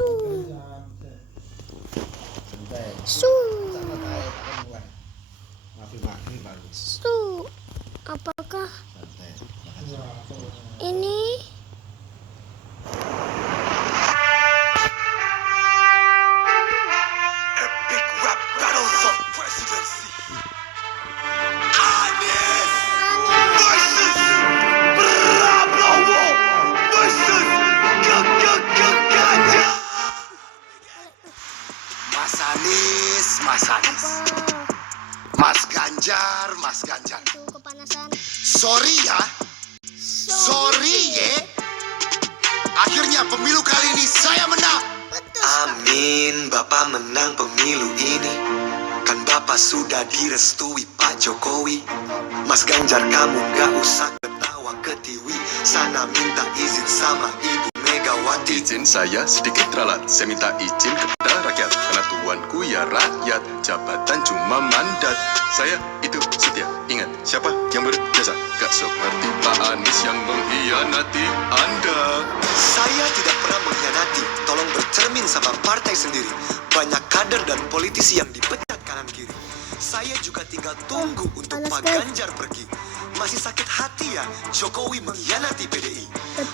Su. Su. Su. Apakah ini? Epic rap battle for presidency. Anies versus Prabowo versus Gajah. Mas Anies, Mas Anies. Mas Ganjar, Mas Ganjar. Itu kepanasan. Sorry ya, sorry ye. Akhirnya pemilu kali ini saya menang. Betul. Amin, Bapak menang pemilu ini. Kan Bapak sudah direstui Pak Jokowi. Mas Ganjar, kamu gak usah ketawa ketiwi. Sana minta izin sama Ibu Megawati. Izin saya sedikit ralat. Saya minta izin kepada rakyat. Karena tuanku ya rakyat. Jabatan cuma mandat. Saya itu setia. Ingat, siapa yang berjasa? Gak seperti Pak Anies yang mengkhianati Anda. Saya tidak pernah mengkhianati. Tolong bercermin sama partai sendiri. Banyak kader dan politisi yang dipecat kanan kiri. Saya juga tinggal tunggu untuk panas, Pak guys. Ganjar pergi. Masih sakit hati ya Jokowi mengkhianati PDI.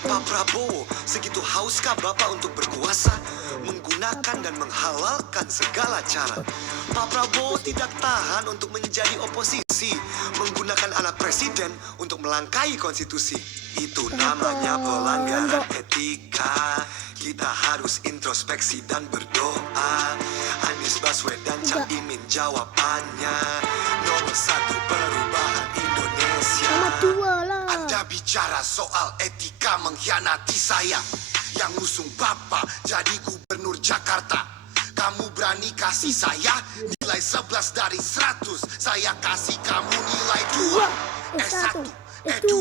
Pak Prabowo, segitu hauskah Bapak untuk berkuasa? Menggunakan dan menghalalkan segala cara. Pak Prabowo tidak tahan untuk menjadi oposisi. Menggunakan anak presiden untuk melangkahi konstitusi. Itu namanya pelanggaran etika. Kita harus introspeksi dan berdoa. Anies Baswedan, Caimin jawabannya. Nomor 1 perubahan Indonesia. Sama dua lah. Anda bicara soal etika mengkhianati saya. Yang ngusung Bapak jadi gubernur Jakarta. Kamu berani kasih saya nilai 11 dari 100. Saya kasih kamu nilai 2. S1, S2.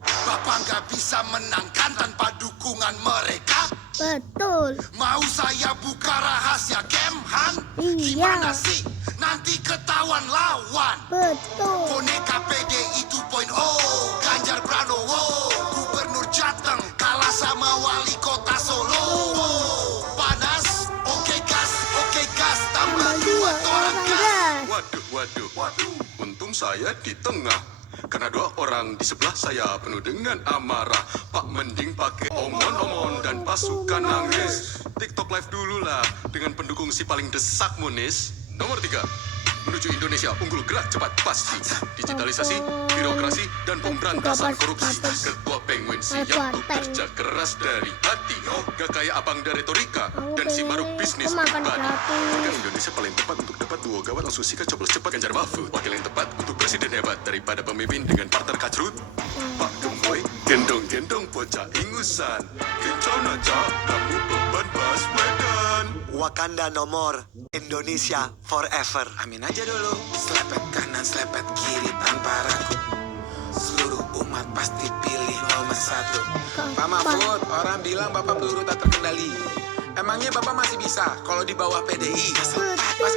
Bapak nggak bisa menangkan tanpa dukungan mereka. Betul. Mau saya buka rahasia Kemhan? Iya. Gimana sih? Nanti ketahuan lawan. Betul. Boneka PDI 2.0, Ganjar Pranowo, Gubernur Jateng kalah sama Wali Kota Solo. Panas, oke gas, tambah 2 orang gas. Waduh. Untung saya di tengah. Karena 2 orang di sebelah saya penuh dengan amarah. Pak mending pakai omon-omon dan pasukan nangis. TikTok live dulu lah dengan pendukung si paling desak Munis. Nomor 3, menuju Indonesia unggul gerak cepat pasti. Digitalisasi, birokrasi, dan pemberantasan korupsi. Ketua Penguin siap bekerja keras dari hati. Gak kayak abang dari retorika dan si maruk bisnis pribadi. Kan Indonesia paling tepat untuk dapat 2 gawat langsung sikat coblos cepat. Ganjar Mahfud, wakil yang tepat untuk presiden hebat daripada pemimpin dengan partner kacrut. Pak Gemoy, gendong-gendong bocah ingusan. Kencana aja, kamu beban Baswedan. Wakanda nomor, Indonesia forever. Amin aja dulu. Selepet kanan, selepet kiri tanpa ragu. Seluruh umat pasti pilih nomor 1. Pak Mahfud, orang bilang Bapak peluru tak terkendali. Emangnya Bapak masih bisa kalau di bawah PDI? Mas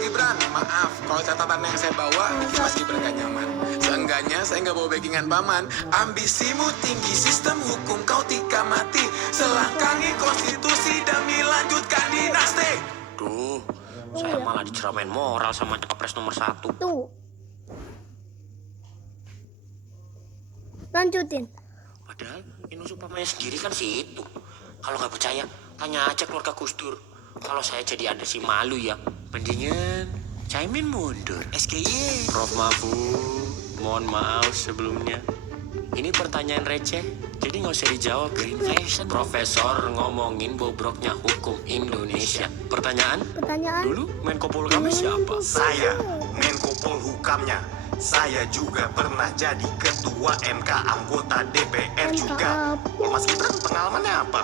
Gibran, maaf kalau catatan yang saya bawa bikin Mas Gibran gak nyaman. Seenggaknya saya gak bawa backingan paman. Ambisimu tinggi, sistem hukum kau tika mati. Selangkangi konstitusi demi lanjutkan dinasti. Duh, saya malah diceramain moral sama capres nomor 1. Tuh. Lanjutin. Padahal yang nusuk pamannya sendiri kan si itu. Kalau nggak percaya, tanya aja keluarga Gus Dur. Kalau saya jadi ada si malu ya. Mendingan Caimin mundur. SKY. Prof Mahfud, mohon maaf sebelumnya. Ini pertanyaan receh, jadi nggak usah dijawab. Green fashion. Profesor ngomongin bobroknya hukum Indonesia. Pertanyaan? Dulu Menko Polhukam siapa? Saya, Menko Polhukamnya. Saya juga pernah jadi ketua MK, anggota DPR juga. Kalau Mas Gibran pengalamannya apa?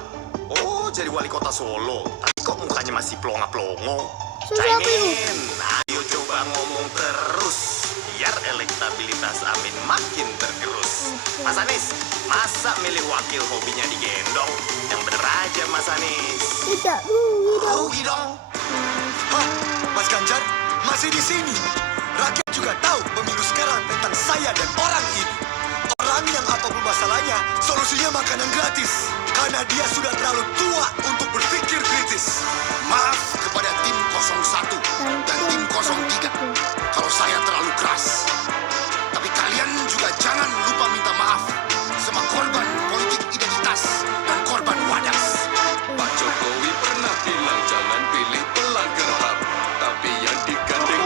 Oh, jadi wali kota Solo. Tapi kok mukanya masih pelongo-pelongo? Caimin, ayo coba ngomong terus biar elektabilitas Amin makin tergerus. Mas Anies, masa milih wakil hobinya digendong? Yang bener aja Mas Anies. Tidak. Rugi dong. Hah, Mas Ganjar masih di sini. Rakyat juga tahu pemilu sekarang tentang saya dan orang ini. Orang yang apapun masalahnya, solusinya makanan gratis. Karena dia sudah terlalu tua untuk berpikir kritis. Maaf kepada tim 01 dan tim 03 kalau saya terlalu keras. Tapi kalian juga jangan lupa minta maaf sama korban politik identitas dan korban wadas. Pak Jokowi pernah bilang jangan pilih pelanggar HAM, tapi yang digandeng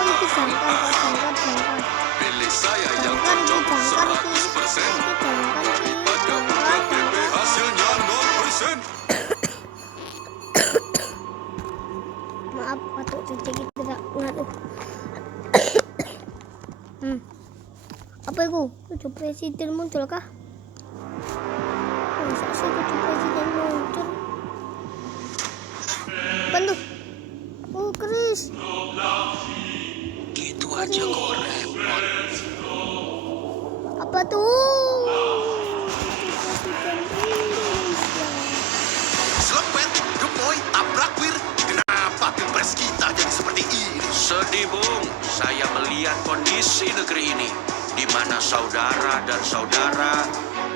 pilih saya yang cocok 100% daripada udah DP hasilnya 0%. Maaf, batuk cincin tidak ngaruh. Apa itu? Cucu presiden muncul kah? Masa sih cucu presiden muncul? Bantu. Oh, Chris. Gitu aja kok repot. Apa tuh? Presiden Indonesia. Selepet, gemoy, tabrak wir. Kenapa pilpres kita jadi seperti ini? Sedih, Bung. Saya melihat kondisi negeri ini, di mana saudara dan saudara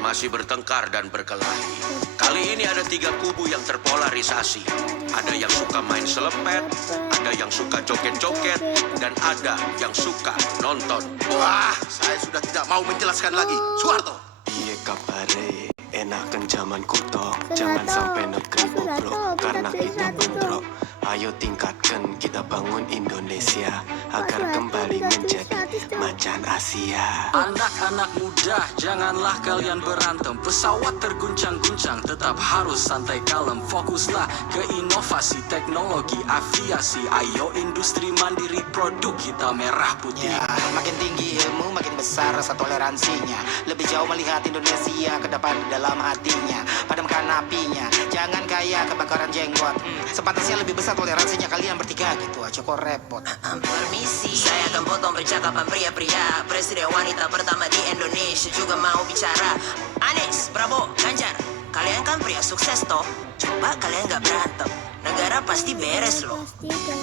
masih bertengkar dan berkelahi. Kali ini ada 3 kubu yang terpolarisasi. Ada yang suka main selepet, ada yang suka joget-joget, dan ada yang suka nonton. Wah, saya sudah tidak mau menjelaskan lagi. Soeharto. Iya kabare, enakan zaman kuto, Sudah jangan tahu, sampai negeri sudah bobrok, tahu, kita karena sudah kita tahu. bobrok. Ayo tingkatkan, kita bangun Indonesia agar sudah kembali tahu, menjadi sudah tahu. macan Asia. Anak-anak muda, janganlah kalian berantem. Pesawat terguncang-guncang, tetap harus santai kalem. Fokuslah ke inovasi teknologi aviasi. Ayo industri mandiri, produk kita merah putih. Ya, makin tinggi ilmu, makin besar rasa toleransinya. Lebih jauh melihat Indonesia ke depan di dalam hatinya. Padamkan apinya, jangan kayak kebakaran jenggot. Sepantasnya lebih besar toleransinya kalian bertiga gitu aja kok repot. Permisi, saya akan potong percakapan pria-pria. Presiden wanita pertama di Indonesia juga mau bicara. Anies, Prabowo, Ganjar, kalian kan pria sukses toh. Coba kalian gak berantem, negara pasti beres loh.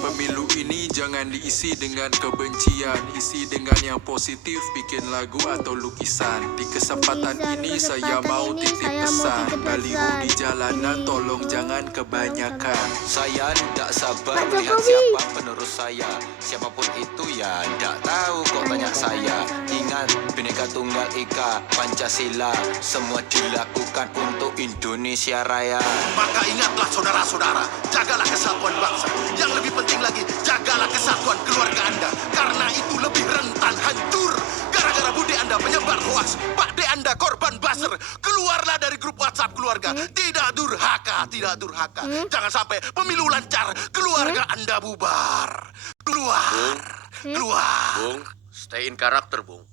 Pemilu ini jangan diisi dengan kebencian, isi dengan yang positif, bikin lagu atau lukisan. Di kesempatan ini saya mau titip pesan, baliho di jalanan tolong jangan kebanyakan. Saya tidak sabar Pak melihat Jokowi. siapa penerus saya. Siapapun itu ya tidak tahu kok tanya saya. Ingat Bhinneka Tunggal Ika, Pancasila, semua dilakukan untuk Indonesia Raya. Maka ingatlah saudara-saudara, jagalah kesatuan bangsa. Yang lebih penting lagi, jagalah kesatuan keluarga Anda. Karena itu lebih rentan hancur. Gara-gara bude Anda penyebar hoaks, Pak De Anda korban buzzer. Keluarlah dari grup WhatsApp keluarga. Tidak durhaka, tidak durhaka. Jangan sampai pemilu lancar, keluarga Anda bubar. Keluar, keluar. Bung, stay in karakter, Bung.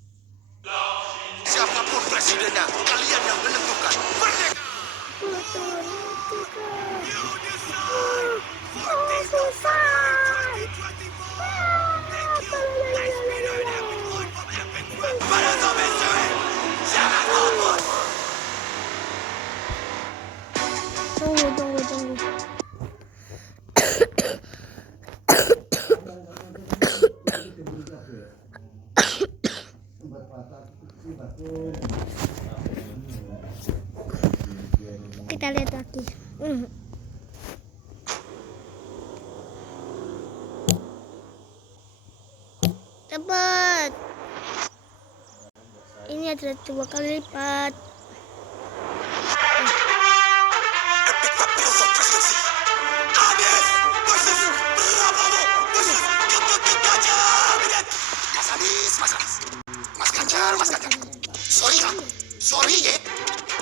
Siapapun presidennya, kalian yang menentukan. Merdeka! Tunggu. Kita lihat lagi. Cepat. Ini adalah 2 kali lipat. Epic Appeals of Presidency. Anies versus Prabowo versus Jokowi Kabinet. Mas Anies, Mas Ganjar. Sorry ya,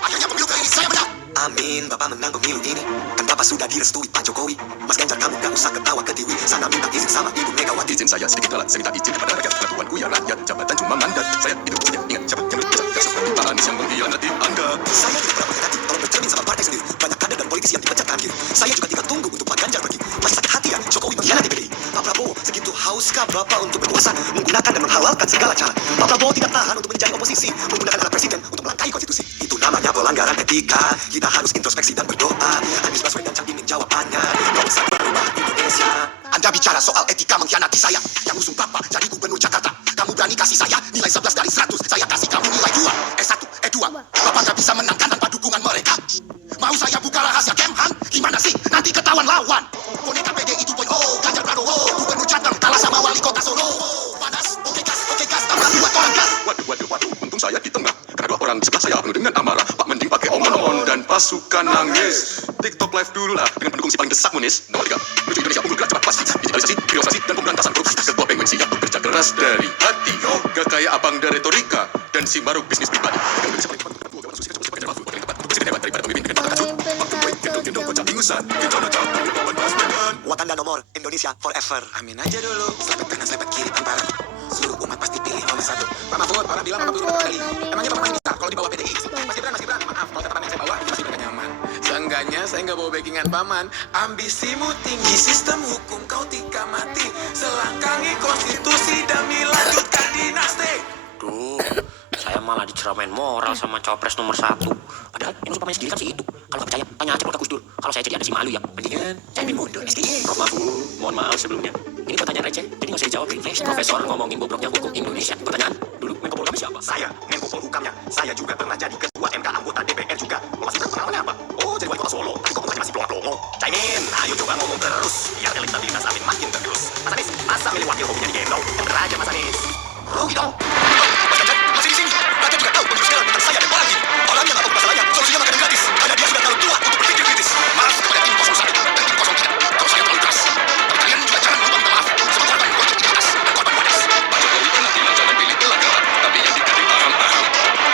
akhirnya pemilu kali ini saya menang. Amin, Bapak menang pemilu ini. Kan Bapak sudah direstui Pak Jokowi. Mas Ganjar, kamu gak usah ketawa ke TV. Sana minta izin sama Ibu Megawati. Izin saya sedikit tolak, saya minta izin kepada rakyat. Kelakuanku ya rakyat, jabatan cuma mandat. Saya hidup saja, ingat siapa yang berbicara. Gak seperti Pak Anies yang mengkhianati Anda. Saya tidak pernah mengkhianati, tolong bercermin sama partai sendiri. Banyak kader dan politisi yang dipecat kanan kiri. Saya juga tinggal tunggu untuk Pak Ganjar pergi. Masih sakit hati ya, Jokowi mengkhianati PDI. Pak Prabowo, segitu hauskah Bapak untuk berkuasa, menggunakan dan menghalalkan segala cara. Pak Prabowo tidak tahan untuk menjadi oposisi, menggunakan anak presiden untuk melangkahi konstitusi. Itu namanya pelanggaran etika. Kita harus introspeksi dan berdoa. Anies Baswedan ingin jawabannya. Kau bisa berubah Indonesia. Anda bicara soal etika mengkhianati saya. Yang usung Bapak jadi gubernur Jakarta. Kamu berani kasih saya nilai 11 dari 100. Saya kasih kamu nilai 2. S1, E2. pasukan nangis. TikTok live dulu lah dengan pendukung si paling desak Munis. Nomor 3, menuju Indonesia unggul gerak cepat pasti. Digitalisasi, priorisasi, dan pemberantasan korupsi. Ketua Penguin siap bekerja keras dari hati. Gak kayak abang dari retorika dan si Maruk bisnis pribadi. Wakanda nomor Indonesia forever. Amin aja dulu. Selepet kanan, selepet kiri tanpa ragu. Seluruh umat pasti pilih nomor 1. Pak Mahfud, orang bilang Bapak peluru kali. Emangnya Bapak masih bisa kalau di bawah PDI? Mas Gibran, maaf kalau catatan yang saya bawa masih tidak nyaman. Seenggaknya saya nggak bawa backingan paman. Ambisimu tinggi, sistem hukum kau tika mati. Selangkangi konstitusi demi lanjutkan dinasti. Duh, saya malah diceramain moral sama cawapres nomor 1. Padahal yang usul pemain sendiri kan si itu. Kalau nggak percaya, tanya aja kepada Gus Dur. Kalau saya jadi ada si malu ya. Mendingan saya ambil mundur SDY. Prof Mahfud, mohon maaf sebelumnya. Ini pertanyaan receh, jadi nggak usah dijawab. Green Flash, profesor ngomongin bobroknya hukum Indonesia. Pertanyaan, dulu Menko Polhukam siapa? Saya, Menko Polhukamnya. Saya juga pernah jadi ketua MK anggota DPR juga. Mas Gibran pengalamannya apa? Oh, jadi wali kota Solo. Tapi kok mukanya masih pelongo-pelongo? Caimin, ayo coba ngomong terus. Biar elektabilitas Amin makin tergerus. Mas Anies, masa milih wakil hobinya digendong? Bener aja Mas Anies. Rugi dong. Mas Ganjar masih di sini. Rakyat juga tahu pemilu sekarang bukan saya dan lagi. Orang yang nggak tahu masalahnya, solusinya makanan gratis. Karena dia sudah terlalu tua untuk berpikir kritis. Maaf kepada tim 01 dan tim 03. Kalau saya terlalu keras. Tapi kalian juga jangan lupa minta maaf sama korban konflik identitas dan korban wadas. Pak Jokowi pernah bilang jangan pilih telaga, tapi yang dipilih aham-aham.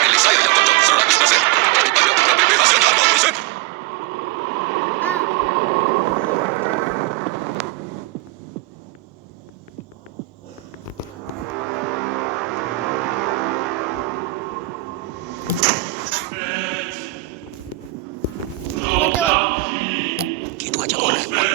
Pilih saya yang cocok 100% daripada pura BB hasil 80%. Gitu aja kok repot.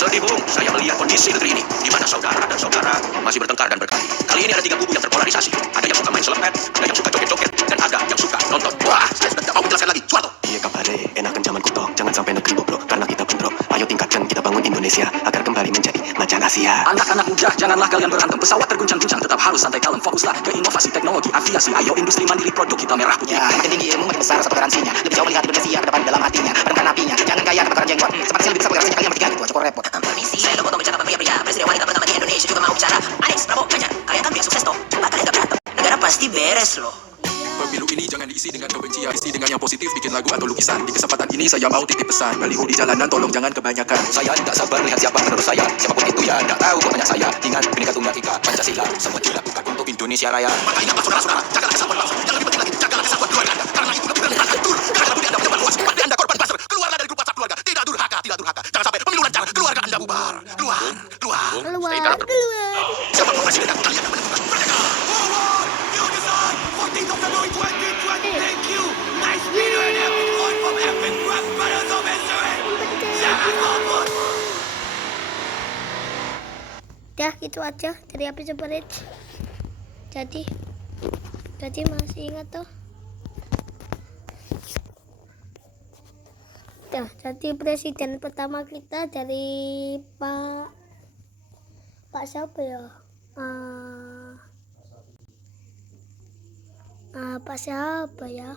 Sedih Bung, saya melihat kondisi negeri ini di mana saudara dan saudara masih bertengkar dan berkelahi. Kali ini ada 3 kubu yang terpolarisasi. Ada yang suka main selepet, ada yang suka joget-joget, dan ada yang suka nonton. Wah, saya sudah tidak mau menjelaskan lagi. Suatu. Iya kabare, enakan zaman kutok. Jangan sampai negeri bobrok karena kita bentrok. Ayo tingkatkan, kita bangun Indonesia agar kembali menjadi macan Asia. Anak-anak muda, janganlah kalian berantem. Pesawat terguncang-guncang, tetap harus santai kalem. Fokuslah ke inovasi teknologi aviasi. Ayo industri mandiri, produk kita merah putih. Ya, makin tinggi ilmu, makin besar rasa toleransinya. Lebih jauh melihat Indonesia ke depan dalam hatinya. Perempuan apinya, jangan gaya kebakaran jenggot. Seperti lebih besar toleransinya kalian bertiga gitu aja kok repot. Permisi, saya Loboto bercakap pria-pria. Presiden wanita pertama di Indonesia juga mau bicara. Anies, Prabowo, Ganjar, kalian kan pria sukses toh. Coba kalian gak berantem. Negara pasti beres loh. Pemilu ini jangan diisi dengan kebencian, isi dengan yang positif, bikin lagu atau lukisan. Di kesempatan ini saya mau titip pesan, baliho di jalanan tolong jangan kebanyakan. Saya tidak sabar lihat siapa penerus saya. Siapapun itu ya tidak tahu kok tanya saya. Ingat Bhinneka Tunggal Ika Pancasila, semua dilakukan untuk Indonesia Raya. Maka ingatlah saudara-saudara, jagalah kesatuan bangsa. Yang lebih penting lagi, jagalah kesatuan keluarga Anda. Karena itu lebih rendah hancur. Karena budi Anda menyebar luas, partai Anda korban buzzer. Keluarlah dari grup WhatsApp keluarga. Tidak durhaka, tidak durhaka. Jangan sampai pemilu lancar, keluarga Anda bubar. Keluar. Siapapun presiden yang kalian yang menentukan. Merdeka! Forward! You decide! 14th of February 2020. Thank you. Nice video and episode from Epic Rap Battles of History. Jangan golput. Udah gitu aja dari episode Bridge. Jadi masih ingat tuh. Nah, jadi presiden pertama kita dari Pak siapa ya? Pak siapa ya?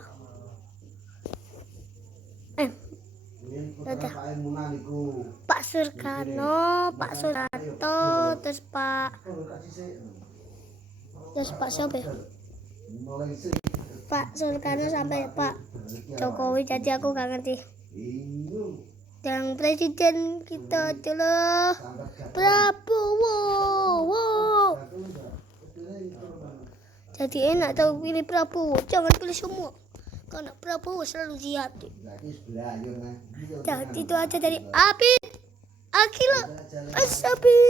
Pak Soekarno, Pak Soeharto, terus Pak siapa ya? Pak Soekarno sampai Pak Jokowi, jadi aku gak ngerti. Yang presiden kita adalah Prabowo. Jadi enak tahu pilih Prabowo, jangan pilih semua. Karena Prabowo selalu jahat. Jadi itu aja dari Abid Akila Asabi.